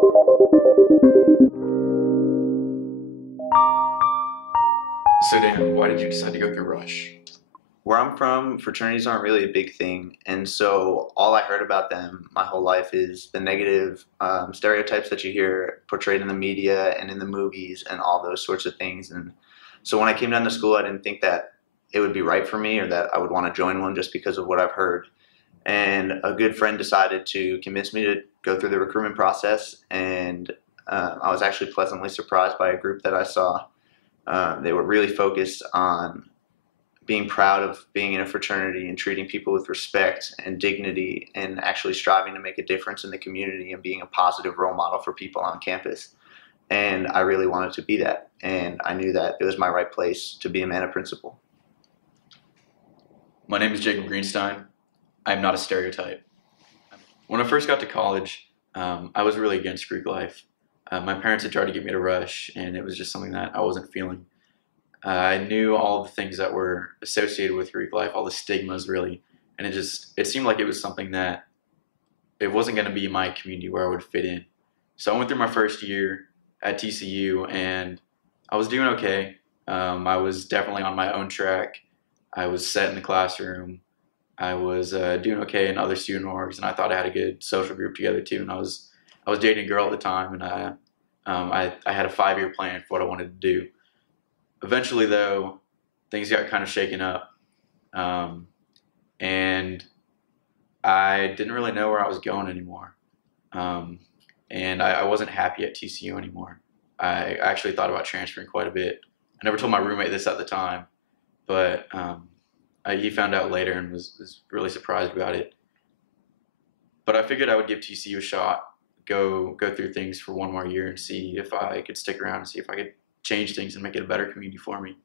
So Dan, why did you decide to go through Rush? Where I'm from, fraternities aren't really a big thing, and so all I heard about them my whole life is the negative stereotypes that you hear portrayed in the media and in the movies and all those sorts of things. And so when I came down to school, I didn't think that it would be right for me or that I would want to join one just because of what I've heard. And a good friend decided to convince me to go through the recruitment process, and I was actually pleasantly surprised by a group that I saw. They were really focused on being proud of being in a fraternity and treating people with respect and dignity and actually striving to make a difference in the community and being a positive role model for people on campus. And I really wanted to be that. And I knew that it was my right place to be a man of principle. My name is Jacob Greenstein. I am not a stereotype. When I first got to college, I was really against Greek life. My parents had tried to get me to Rush, and it was just something that I wasn't feeling. I knew all the things that were associated with Greek life, all the stigmas really, and it seemed like it was something that it wasn't going to be my community where I would fit in. So I went through my first year at TCU, and I was doing okay. I was definitely on my own track. I was set in the classroom. I was doing okay in other student orgs, and I thought I had a good social group together too. And I was dating a girl at the time, and I had a 5-year plan for what I wanted to do. Eventually, though, things got kind of shaken up, and I didn't really know where I was going anymore, and I wasn't happy at TCU anymore. I actually thought about transferring quite a bit. I never told my roommate this at the time, but he found out later and was really surprised about it. But I figured I would give TCU a shot, go through things for one more year and see if I could stick around and see if I could change things and make it a better community for me.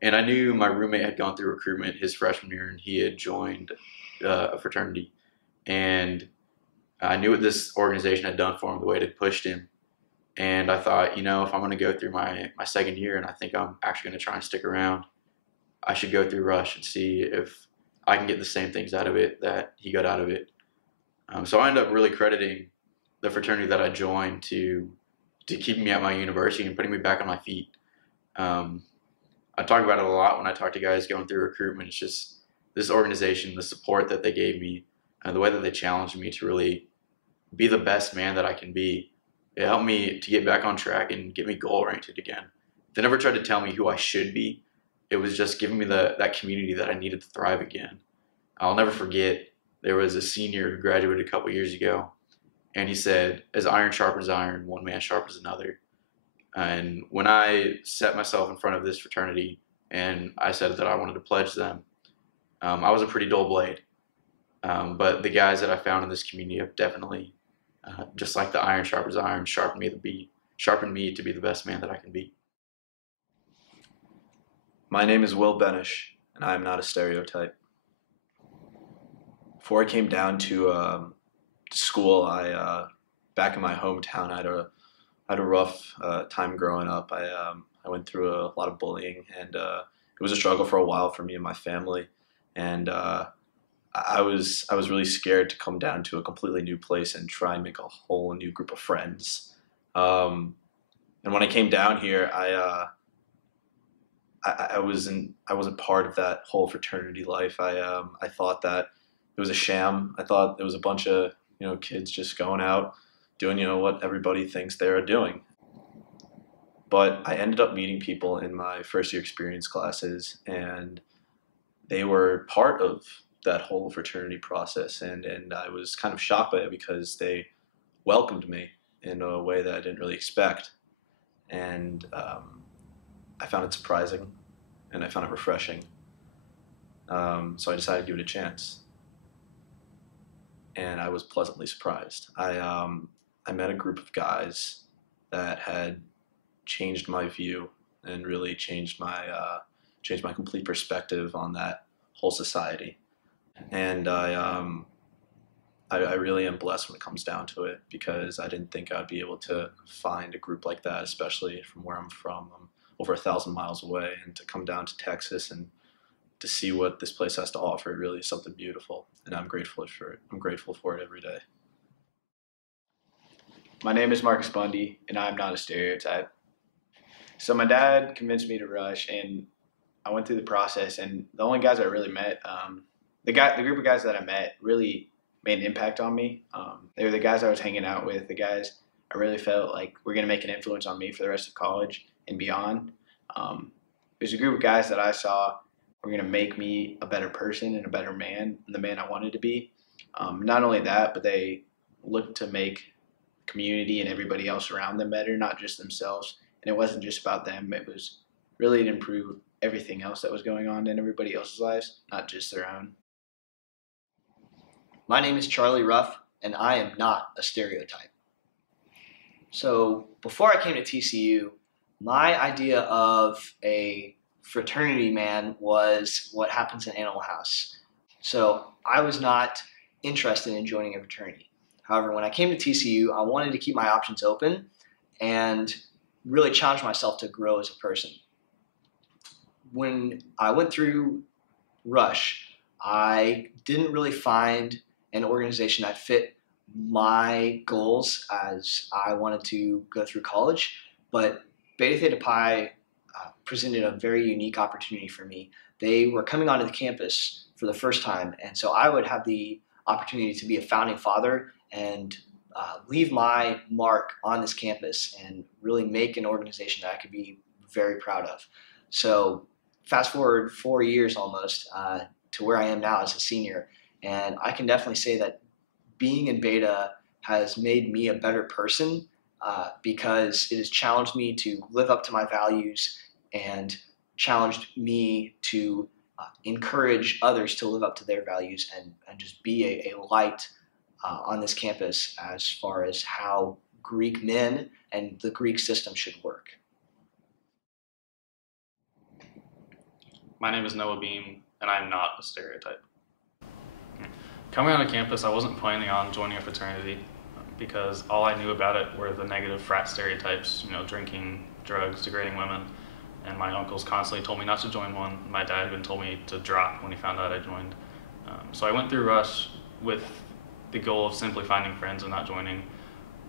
And I knew my roommate had gone through recruitment his freshman year, and he had joined a fraternity. And I knew what this organization had done for him, the way it had pushed him. And I thought, if I'm going to go through my second year and I think I'm actually going to try and stick around, I should go through Rush and see if I can get the same things out of it that he got out of it. So I ended up really crediting the fraternity that I joined to keeping me at my university and putting me back on my feet. I talk about it a lot when I talk to guys going through recruitment. It's just this organization, the support that they gave me, the way that they challenged me to really be the best man that I can be. It helped me to get back on track and get me goal-oriented again. They never tried to tell me who I should be. It was just giving me that community that I needed to thrive again. I'll never forget, there was a senior who graduated a couple years ago, and he said, as iron sharpens iron, one man sharpens another. And when I set myself in front of this fraternity and I said that I wanted to pledge them, I was a pretty dull blade. But the guys that I found in this community have definitely, just like the iron sharpens iron, sharpened me to be the best man that I can be. My name is Benish, and I am not a stereotype. Before I came down to school, back in my hometown, I had a rough time growing up. I went through a lot of bullying, and it was a struggle for a while for me and my family. And I was really scared to come down to a completely new place and try and make a whole new group of friends. And when I came down here, I wasn't part of that whole fraternity life. I thought that it was a sham. I thought it was a bunch of kids just going out doing what everybody thinks they are doing. But I ended up meeting people in my first year experience classes, and they were part of that whole fraternity process, and I was kind of shocked by it because they welcomed me in a way that I didn't really expect. And I found it surprising, and I found it refreshing. So I decided to give it a chance, and I was pleasantly surprised. I met a group of guys that had changed my view and really changed my complete perspective on that whole society. And I really am blessed when it comes down to it, because I didn't think I'd be able to find a group like that, especially from where I'm from. I'm over 1,000 miles away, and to come down to Texas and to see what this place has to offer, it really is something beautiful, and I'm grateful for it. I'm grateful for it every day. My name is Marcus Bunde, and I am not a stereotype. So my dad convinced me to rush, and I went through the process. And the only guys I really met, the group of guys that I met, really made an impact on me. They were the guys I was hanging out with, the guys I really felt like were going to make an influence on me for the rest of college and beyond. It was a group of guys that I saw were going to make me a better person and a better man, and the man I wanted to be. Not only that, but they looked to make community and everybody else around them better, not just themselves. And it wasn't just about them. It was really to improve everything else that was going on in everybody else's lives, not just their own. My name is Charlie Ruff, and I am not a stereotype. So before I came to TCU, my idea of a fraternity man was what happens in Animal House. So I was not interested in joining a fraternity. However, when I came to TCU, I wanted to keep my options open and really challenge myself to grow as a person. When I went through Rush, I didn't really find an organization that fit my goals as I wanted to go through college, but Beta Theta Pi presented a very unique opportunity for me. They were coming onto the campus for the first time, and so I would have the opportunity to be a founding father and leave my mark on this campus and really make an organization that I could be very proud of. So fast forward 4 years almost to where I am now as a senior, and I can definitely say that being in Beta has made me a better person because it has challenged me to live up to my values and challenged me to encourage others to live up to their values and just be a light on this campus as far as how Greek men and the Greek system should work. My name is Noah Beam, and I am not a stereotype. Coming onto campus, I wasn't planning on joining a fraternity because all I knew about it were the negative frat stereotypes, drinking, drugs, degrading women, and my uncles constantly told me not to join one. My dad even told me to drop when he found out I joined. So I went through Rush with the goal of simply finding friends and not joining,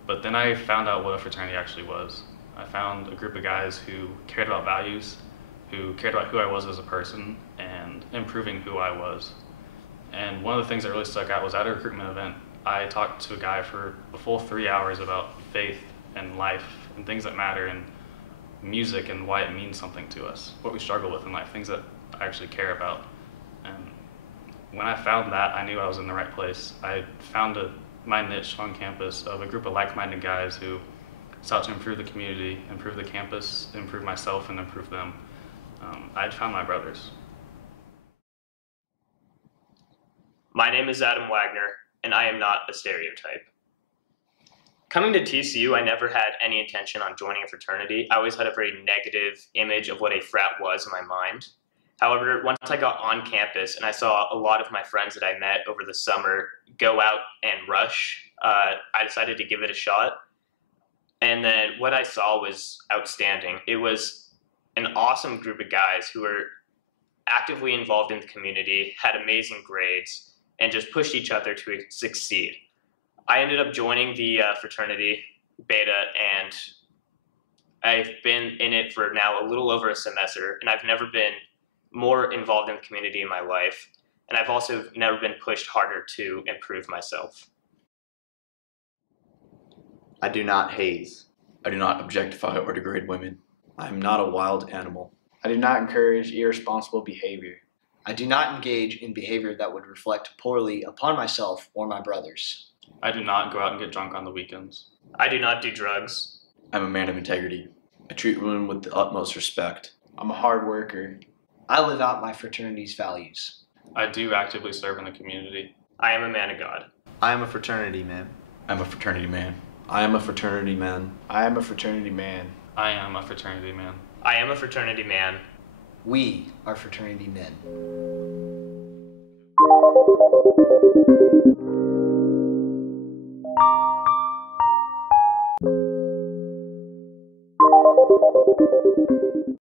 but then I found out what a fraternity actually was. I found a group of guys who cared about values, who cared about who I was as a person, and improving who I was. And one of the things that really stuck out was at a recruitment event, I talked to a guy for a full 3 hours about faith and life and things that matter and music and why it means something to us, what we struggle with in life, things that I actually care about. And when I found that, I knew I was in the right place. I found my niche on campus of a group of like-minded guys who sought to improve the community, improve the campus, improve myself, and improve them. I'd found my brothers. My name is Adam Wagner, and I am not a stereotype. Coming to TCU, I never had any intention on joining a fraternity. I always had a very negative image of what a frat was in my mind. However, once I got on campus and I saw a lot of my friends that I met over the summer go out and rush, I decided to give it a shot. And then what I saw was outstanding. It was an awesome group of guys who were actively involved in the community, had amazing grades, and just pushed each other to succeed. I ended up joining the fraternity, Beta, and I've been in it for now a little over a semester, and I've never been more involved in the community in my life, and I've also never been pushed harder to improve myself. I do not haze. I do not objectify or degrade women. I am not a wild animal. I do not encourage irresponsible behavior. I do not engage in behavior that would reflect poorly upon myself or my brothers. I do not go out and get drunk on the weekends. I do not do drugs. I'm a man of integrity. I treat women with the utmost respect. I'm a hard worker. I live out my fraternity's values. I do actively serve in the community. I am a man of God. I am a fraternity man. I'm a fraternity man. I am a fraternity man. I am a fraternity man. I am a fraternity man. I am a fraternity man. We are fraternity men.